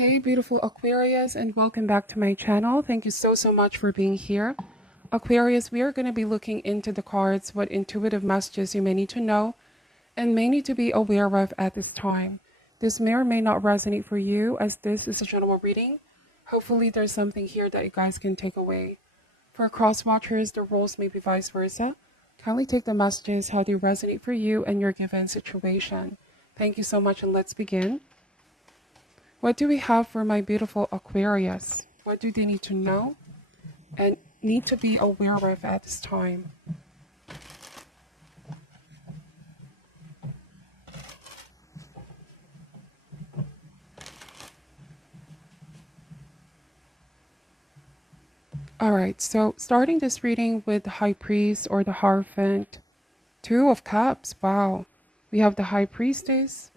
Hey, beautiful Aquarius, and welcome back to my channel. Thank you so much for being here. Aquarius, we are going to be looking into the cards, what intuitive messages you may need to know and may need to be aware of at this time. This may or may not resonate for you, as this is a general reading. Hopefully there's something here that you guys can take away. For cross watchers, the roles may be vice versa. Kindly take the messages how they resonate for you and your given situation. Thank you so much, and let's begin. What do we have for my beautiful Aquarius? What do they need to know and need to be aware of at this time? Alright, so starting this reading with the High Priest or the Hierophant. Two of Cups. Wow. We have the High Priestess,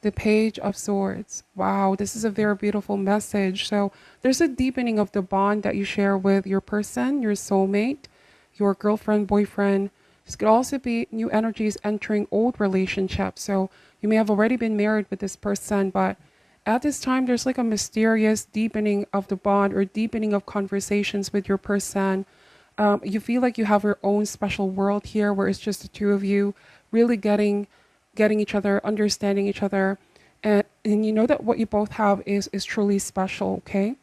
the Page of Swords. Wow, this is a very beautiful message. So there's a deepening of the bond that you share with your person, your soulmate, your girlfriend, boyfriend. This could also be new energies entering old relationships. So you may have already been married with this person, but at this time, there's like a mysterious deepening of the bond or deepening of conversations with your person. You feel like you have your own special world here where it's just the two of you really getting each other, understanding each other, and you know that what you both have is truly special. Okay,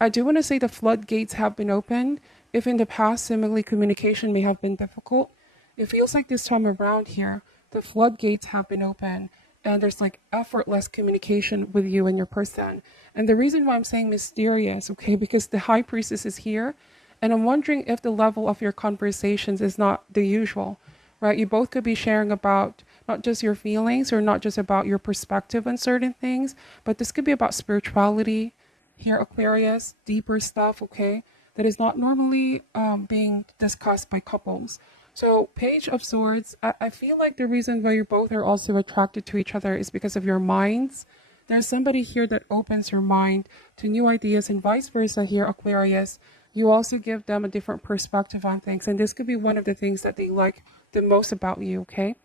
I do want to say the floodgates have been opened. If in the past seemingly communication may have been difficult, it feels like this time around here the floodgates have been opened and there's like effortless communication with you and your person. And the reason why I'm saying mysterious, okay, because the High Priestess is here, and I'm wondering if the level of your conversations is not the usual, right? You both could be sharing about not just your feelings or not just about your perspective on certain things, but this could be about spirituality here, Aquarius, deeper stuff, okay, that is not normally being discussed by couples. So Page of Swords, I feel like the reason why you both are also attracted to each other is because of your minds. There's somebody here that opens your mind to new ideas, and vice versa here, Aquarius. You also give them a different perspective on things, and this could be one of the things that they like the most about you, okay?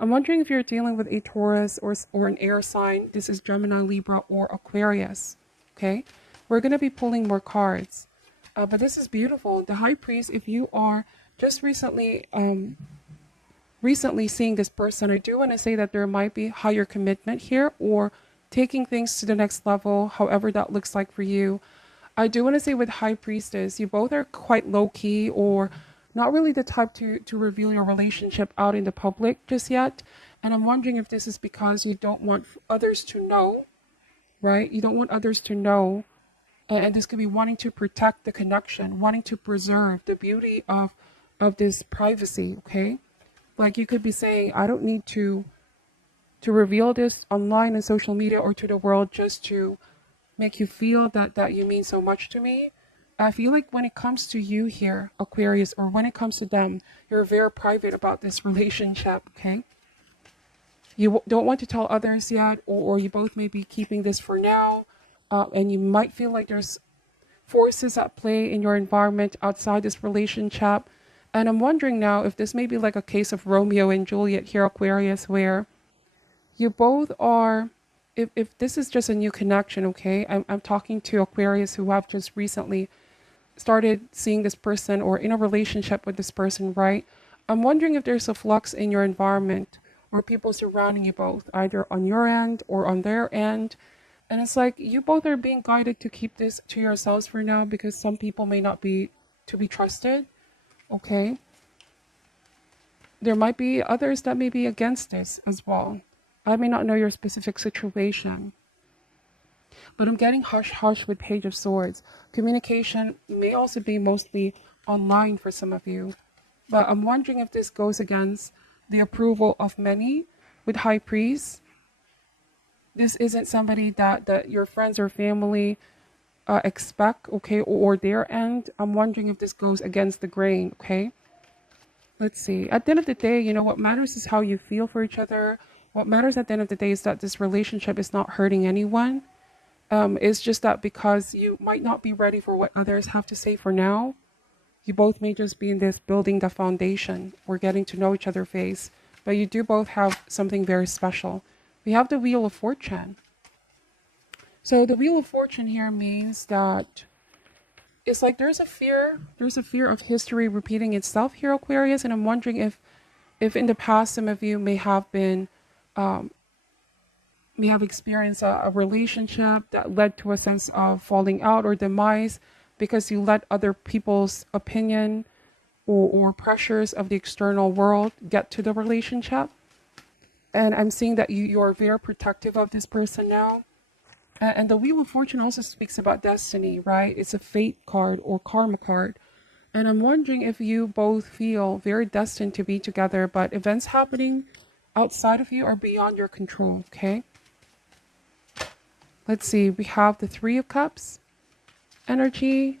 I'm wondering if you're dealing with a Taurus or an air sign. This is Gemini, Libra, or Aquarius, okay? We're going to be pulling more cards. But this is beautiful. The High Priest, if you are just recently seeing this person, I do want to say that there might be higher commitment here or taking things to the next level, however that looks like for you. I do want to say with High Priestess, you both are quite low-key or not really the type to reveal your relationship out in the public just yet. And I'm wondering if this is because you don't want others to know, right? You don't want others to know. And this could be wanting to protect the connection, wanting to preserve the beauty of this privacy, okay? Like you could be saying, I don't need to reveal this online and social media or to the world just to make you feel that you mean so much to me. I feel like when it comes to you here, Aquarius, or when it comes to them, you're very private about this relationship, okay? You don't want to tell others yet, or you both may be keeping this for now, and you might feel like there's forces at play in your environment outside this relationship. And I'm wondering now if this may be like a case of Romeo and Juliet here, Aquarius, where you both are, if this is just a new connection, okay? I'm talking to Aquarius who have just recently started seeing this person or in a relationship with this person, right? I'm wondering if there's a flux in your environment or people surrounding you both, either on your end or on their end. And it's like you both are being guided to keep this to yourselves for now because some people may not be to be trusted, okay? There might be others that may be against this as well. I may not know your specific situation. But I'm getting hush-hush with Page of Swords. Communication may also be mostly online for some of you. But I'm wondering if this goes against the approval of many with High Priest. This isn't somebody that your friends or family expect, okay, or their end. I'm wondering if this goes against the grain, okay? Let's see. At the end of the day, you know, what matters is how you feel for each other. What matters at the end of the day is that this relationship is not hurting anyone. It's just that because you might not be ready for what others have to say for now, you both may just be in this building the foundation or getting to know each other phase, but you do both have something very special. We have the Wheel of Fortune. So the Wheel of Fortune here means that it's like there's a fear of history repeating itself here, Aquarius. And I'm wondering if in the past some of you um, may have experienced a relationship that led to a sense of falling out or demise because you let other people's opinion or pressures of the external world get to the relationship. And I'm seeing that you're very protective of this person now. And the Wheel of Fortune also speaks about destiny, right? It's a fate card or karma card. And I'm wondering if you both feel very destined to be together, but events happening outside of you are beyond your control, okay? Let's see, we have the Three of Cups energy.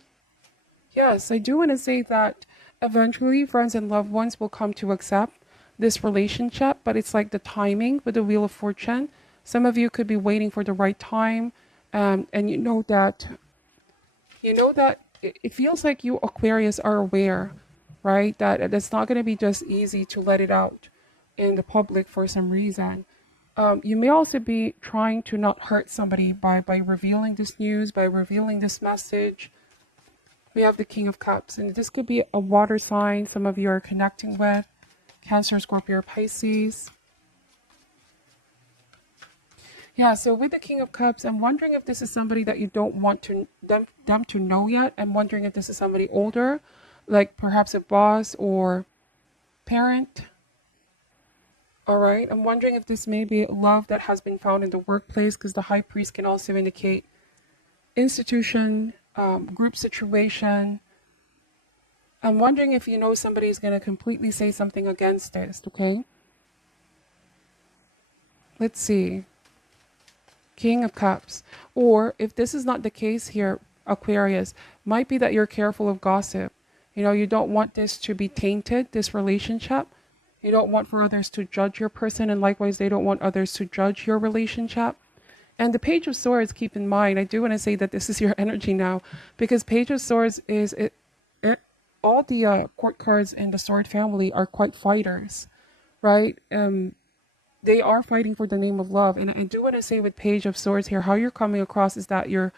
Yes, I do want to say that eventually friends and loved ones will come to accept this relationship, but it's like the timing with the Wheel of Fortune. Some of you could be waiting for the right time, and you know that it feels like you Aquarius are aware, right? That it's not going to be just easy to let it out in the public for some reason. You may also be trying to not hurt somebody by revealing this news, by revealing this message. We have the King of Cups, and this could be a water sign some of you are connecting with. Cancer, Scorpio, Pisces. Yeah, so with the King of Cups, I'm wondering if this is somebody that you don't want them to know yet. I'm wondering if this is somebody older, like perhaps a boss or parent. All right, I'm wondering if this may be love that has been found in the workplace, because the High Priest can also indicate institution, group situation. I'm wondering if you know somebody is going to completely say something against this, okay? Let's see. King of Cups. Or if this is not the case here, Aquarius, might be that you're careful of gossip. You know, you don't want this to be tainted, this relationship. You don't want for others to judge your person, and likewise, they don't want others to judge your relationship. And the Page of Swords, keep in mind, I do want to say that this is your energy now, because Page of Swords is all the court cards in the Sword family are quite fighters, right? They are fighting for the name of love. And I do want to say with Page of Swords here, how you're coming across is that you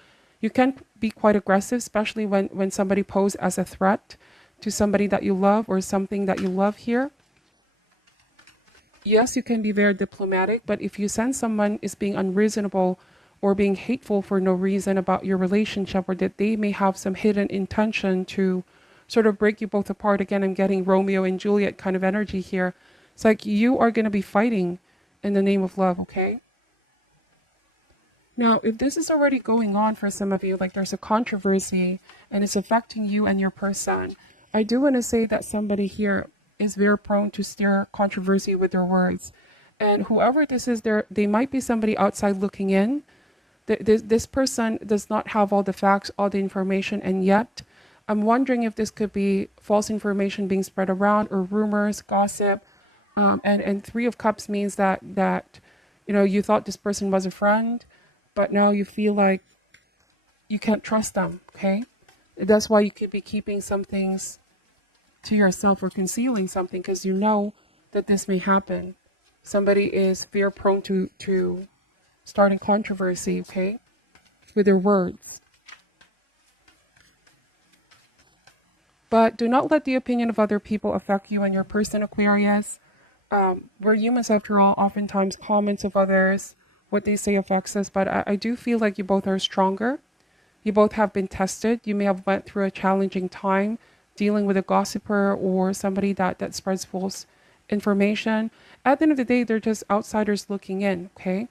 can be quite aggressive, especially when somebody poses as a threat to somebody that you love or something that you love here. Yes, you can be very diplomatic, but if you sense someone is being unreasonable or being hateful for no reason about your relationship, or that they may have some hidden intention to sort of break you both apart, again, I'm getting Romeo and Juliet kind of energy here. It's like you are going to be fighting in the name of love, okay? Now, if this is already going on for some of you, like there's a controversy and it's affecting you and your person, I do want to say that somebody here is very prone to stir controversy with their words. And whoever this is, they might be somebody outside looking in. This person does not have all the facts, all the information, and yet I'm wondering if this could be false information being spread around, or rumors, gossip. And Three of Cups means that you know, you thought this person was a friend, but now you feel like you can't trust them, okay? That's why you could be keeping some things to yourself or concealing something, because you know that this may happen. Somebody is very prone to starting controversy, okay, with their words. But do not let the opinion of other people affect you and your person, Aquarius. We're humans after all. Oftentimes comments of others, what they say affects us, but I do feel like you both are stronger. You both have been tested. You may have went through a challenging time dealing with a gossiper or somebody that spreads false information. At the end of the day, they're just outsiders looking in, okay?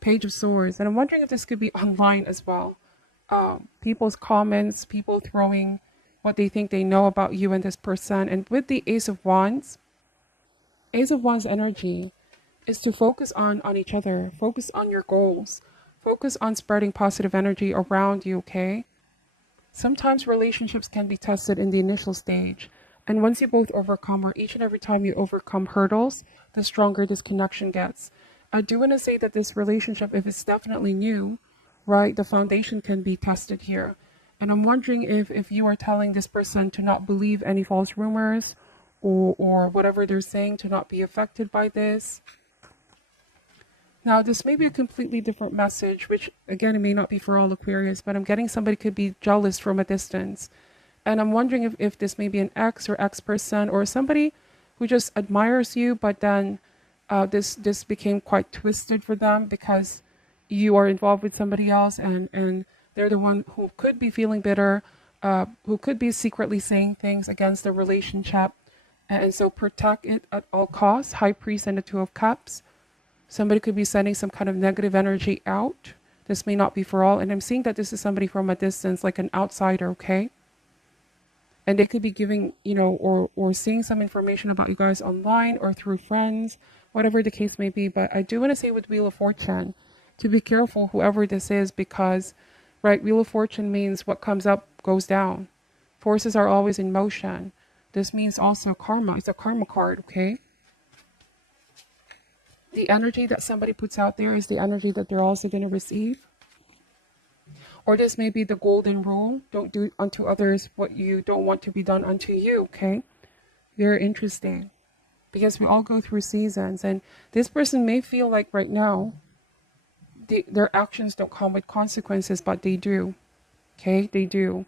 Page of Swords. And I'm wondering if this could be online as well. People's comments, people throwing what they think they know about you and this person. And with the Ace of Wands energy is to focus on each other, focus on your goals, focus on spreading positive energy around you, okay? Sometimes relationships can be tested in the initial stage. And once you both overcome, or each and every time you overcome hurdles, the stronger this connection gets. I do want to say that this relationship, if it's definitely new, right, the foundation can be tested here. And I'm wondering if you are telling this person to not believe any false rumors or whatever they're saying, to not be affected by this. Now, this may be a completely different message, which again, it may not be for all Aquarius, but I'm getting somebody could be jealous from a distance. And I'm wondering if this may be an ex or ex person or somebody who just admires you, but then this became quite twisted for them because you are involved with somebody else, and they're the one who could be feeling bitter, who could be secretly saying things against the relationship. And so protect it at all costs. High Priest and the Two of Cups. Somebody could be sending some kind of negative energy out. This may not be for all. And I'm seeing that this is somebody from a distance, like an outsider, okay? And they could be giving, or seeing some information about you guys online or through friends, whatever the case may be. But I do want to say with Wheel of Fortune, to be careful, whoever this is, because, right, Wheel of Fortune means what comes up goes down. Forces are always in motion. This means also karma. It's a karma card, okay? The energy that somebody puts out there is the energy that they're also going to receive. Or this may be the golden rule. Don't do unto others what you don't want to be done unto you, okay? Very interesting. Because we all go through seasons. And this person may feel like right now, their actions don't come with consequences, but they do. Okay? They do.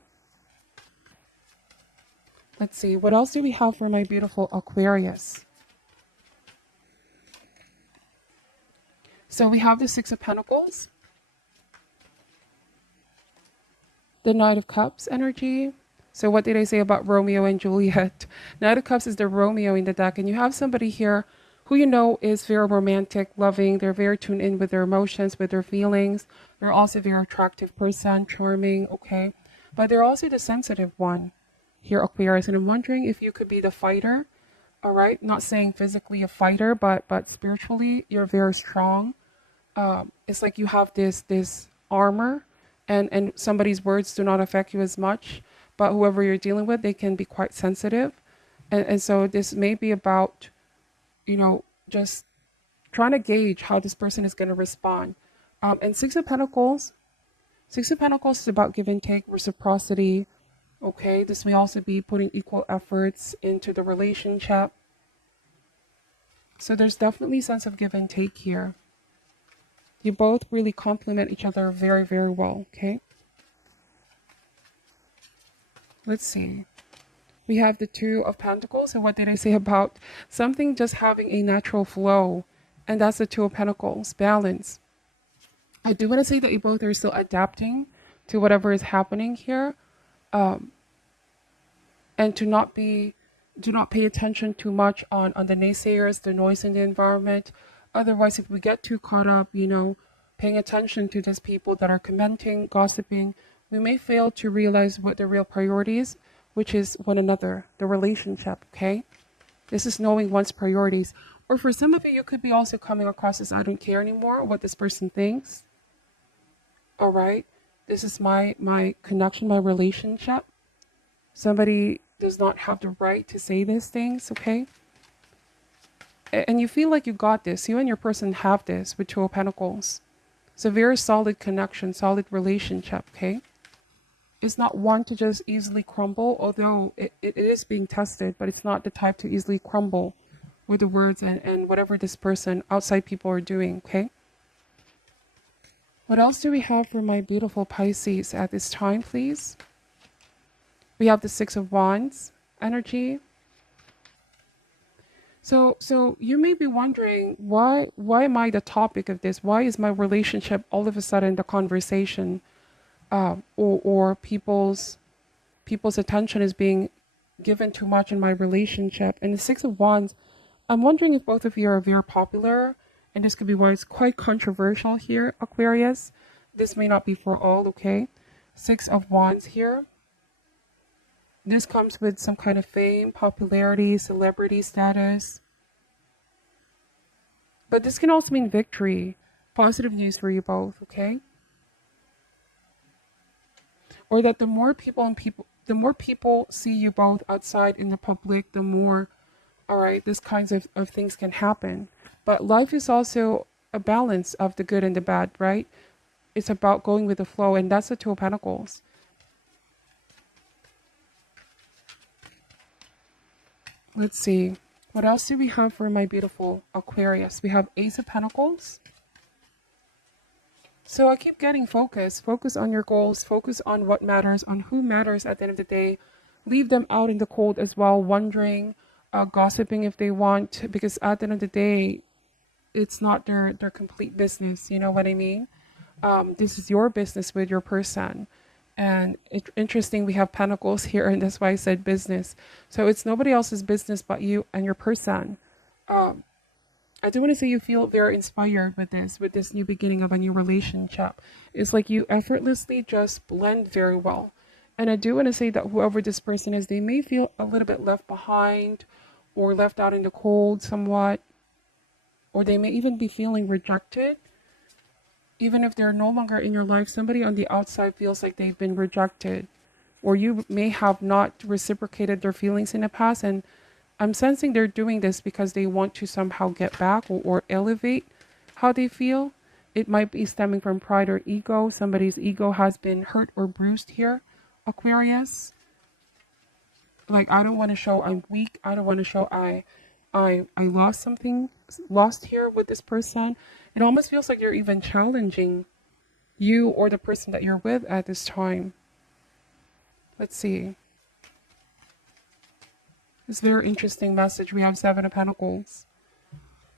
Let's see. What else do we have for my beautiful Aquarius? So we have the Six of Pentacles. The Knight of Cups energy. So what did I say about Romeo and Juliet? Knight of Cups is the Romeo in the deck. And you have somebody here who you know is very romantic, loving. They're very tuned in with their emotions, with their feelings. They're also a very attractive person, charming, okay? But they're also the sensitive one here, Aquarius. And I'm wondering if you could be the fighter, all right? Not saying physically a fighter, but spiritually, you're very strong. It's like you have this armor, and somebody's words do not affect you as much, but whoever you're dealing with, they can be quite sensitive. And so this may be about, just trying to gauge how this person is going to respond. And Six of Pentacles is about give and take, reciprocity. Okay, this may also be putting equal efforts into the relationship. So there's definitely a sense of give and take here. You both really complement each other very, very well, okay? Let's see. We have the Two of Pentacles. And what did I say about something just having a natural flow? And that's the Two of Pentacles, balance. I do want to say that you both are still adapting to whatever is happening here. And do not pay attention too much on the naysayers, the noise in the environment. Otherwise, if we get too caught up, paying attention to these people that are commenting, gossiping, we may fail to realize what the real priority is, which is one another, the relationship, okay? This is knowing one's priorities. Or for some of you could be also coming across as I don't care anymore what this person thinks. All right? This is my connection, my relationship. Somebody does not have the right to say these things, okay? And you feel like you got this. You and your person have this with Two of Pentacles. It's a very solid connection, solid relationship, okay? It's not one to just easily crumble, although it is being tested, but it's not the type to easily crumble with the words and whatever this person, outside people are doing, okay? What else do we have for my beautiful Pisces at this time, please? We have the Six of Wands energy. So you may be wondering, why am I the topic of this? Why is my relationship all of a sudden the conversation, or people's attention is being given too much in my relationship? And the Six of Wands, I'm wondering if both of you are very popular, and this could be why it's quite controversial here, Aquarius. This may not be for all, okay? Six of Wands here. This comes with some kind of fame, popularity, celebrity status. But this can also mean victory, positive news for you both, okay? Or that the more people see you both outside in the public, the more, all right, this kinds of things can happen. But life is also a balance of the good and the bad, right? It's about going with the flow, and that's the Two of Pentacles. Let's see. What else do we have for my beautiful Aquarius? We have Ace of Pentacles. So I keep getting focus. Focus on your goals. Focus on what matters, on who matters at the end of the day. Leave them out in the cold as well, wondering, gossiping if they want, because at the end of the day, it's not their complete business. You know what I mean? This is your business with your person. And interesting, we have pentacles here, and that's why I said business. So it's nobody else's business but you and your person. Um, I do want to say you feel very inspired with this new beginning of a new relationship. It's like you effortlessly just blend very well. And I do want to say that whoever this person is, they may feel a little bit left behind or left out in the cold somewhat, or they may even be feeling rejected. Even if they're no longer in your life, somebody on the outside feels like they've been rejected, or you may have not reciprocated their feelings in the past. And I'm sensing they're doing this because they want to somehow get back or elevate how they feel. It might be stemming from pride or ego. Somebody's ego has been hurt or bruised here, Aquarius. Like, I don't want to show I'm weak. I don't want to show I lost something, lost here with this person. It almost feels like you're even challenging you or the person that you're with at this time. Let's see. It's a very interesting message. We have Seven of Pentacles.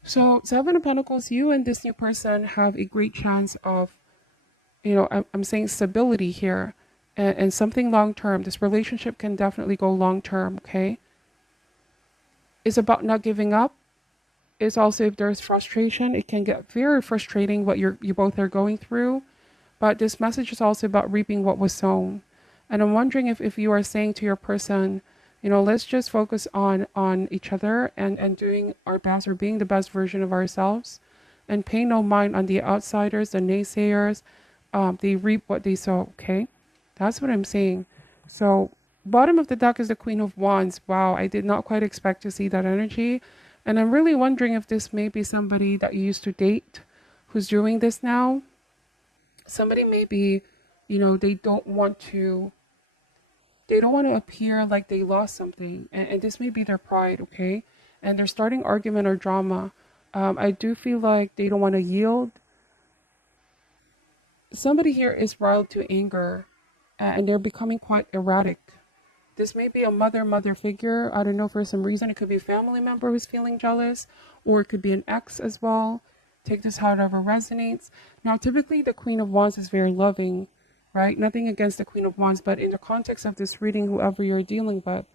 So Seven of Pentacles, you and this new person have a great chance of, I'm saying stability here and something long-term. This relationship can definitely go long-term, okay? It's about not giving up. It's also, if there's frustration, it can get very frustrating what you both are going through. But this message is also about reaping what was sown. And I'm wondering if you are saying to your person, let's just focus on each other and doing our best, or being the best version of ourselves, and pay no mind on the outsiders, the naysayers. They reap what they sow, okay? That's what I'm saying. So bottom of the deck is the Queen of Wands. Wow, I did not quite expect to see that energy. And I'm really wondering if this may be somebody that you used to date who's doing this now. Somebody may be, they don't want to appear like they lost something. And this may be their pride, okay? And they're starting argument or drama. I do feel like they don't want to yield. Somebody here is riled to anger, and they're becoming quite erratic. This may be a mother figure. I don't know, for some reason. It could be a family member who's feeling jealous, or it could be an ex as well. Take this however resonates. Now, typically the Queen of Wands is very loving, right? Nothing against the Queen of Wands, but in the context of this reading, whoever you're dealing with,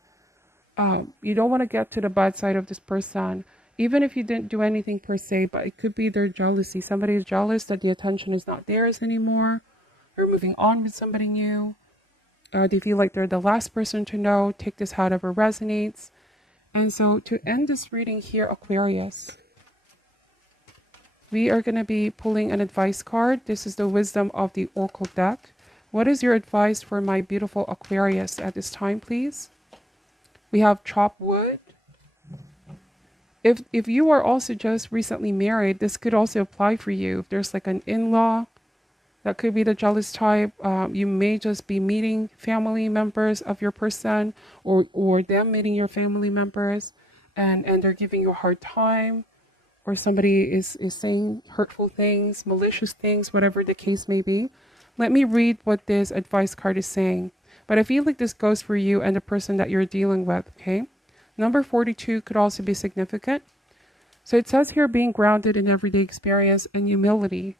you don't want to get to the bad side of this person, even if you didn't do anything per se, but it could be their jealousy. Somebody is jealous that the attention is not theirs anymore. They're moving on with somebody new. They feel like they're the last person to know. Take this however resonates. And so to end this reading here, Aquarius, we are going to be pulling an advice card. This is the Wisdom of the Oracle deck. What is your advice for my beautiful Aquarius at this time, please? We have chop wood. If you are also just recently married, this could also apply for you. If there's like an in-law, that could be the jealous type. You may just be meeting family members of your person, or them meeting your family members, and they're giving you a hard time, or somebody is saying hurtful things, malicious things, whatever the case may be. Let me read what this advice card is saying. But I feel like this goes for you and the person that you're dealing with, okay? Number 42 could also be significant. So it says here, being grounded in everyday experience and humility.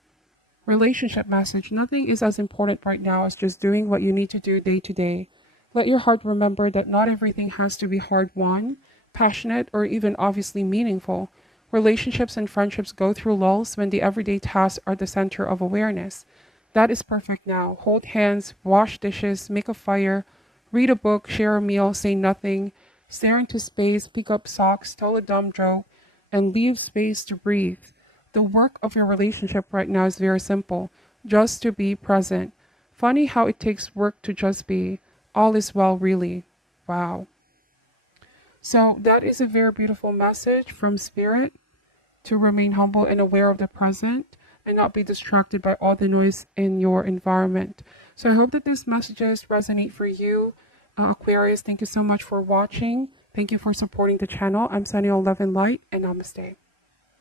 Relationship message. Nothing is as important right now as just doing what you need to do day to day. Let your heart remember that not everything has to be hard-won, passionate, or even obviously meaningful. Relationships and friendships go through lulls when the everyday tasks are the center of awareness. That is perfect now. Hold hands, wash dishes, make a fire, read a book, share a meal, say nothing, stare into space, pick up socks, tell a dumb joke, and leave space to breathe. The work of your relationship right now is very simple. Just to be present. Funny how it takes work to just be. All is well, really. Wow. So that is a very beautiful message from Spirit, to remain humble and aware of the present and not be distracted by all the noise in your environment. So I hope that these messages resonate for you, Aquarius. Thank you so much for watching. Thank you for supporting the channel. I'm sending you all love and light, and namaste.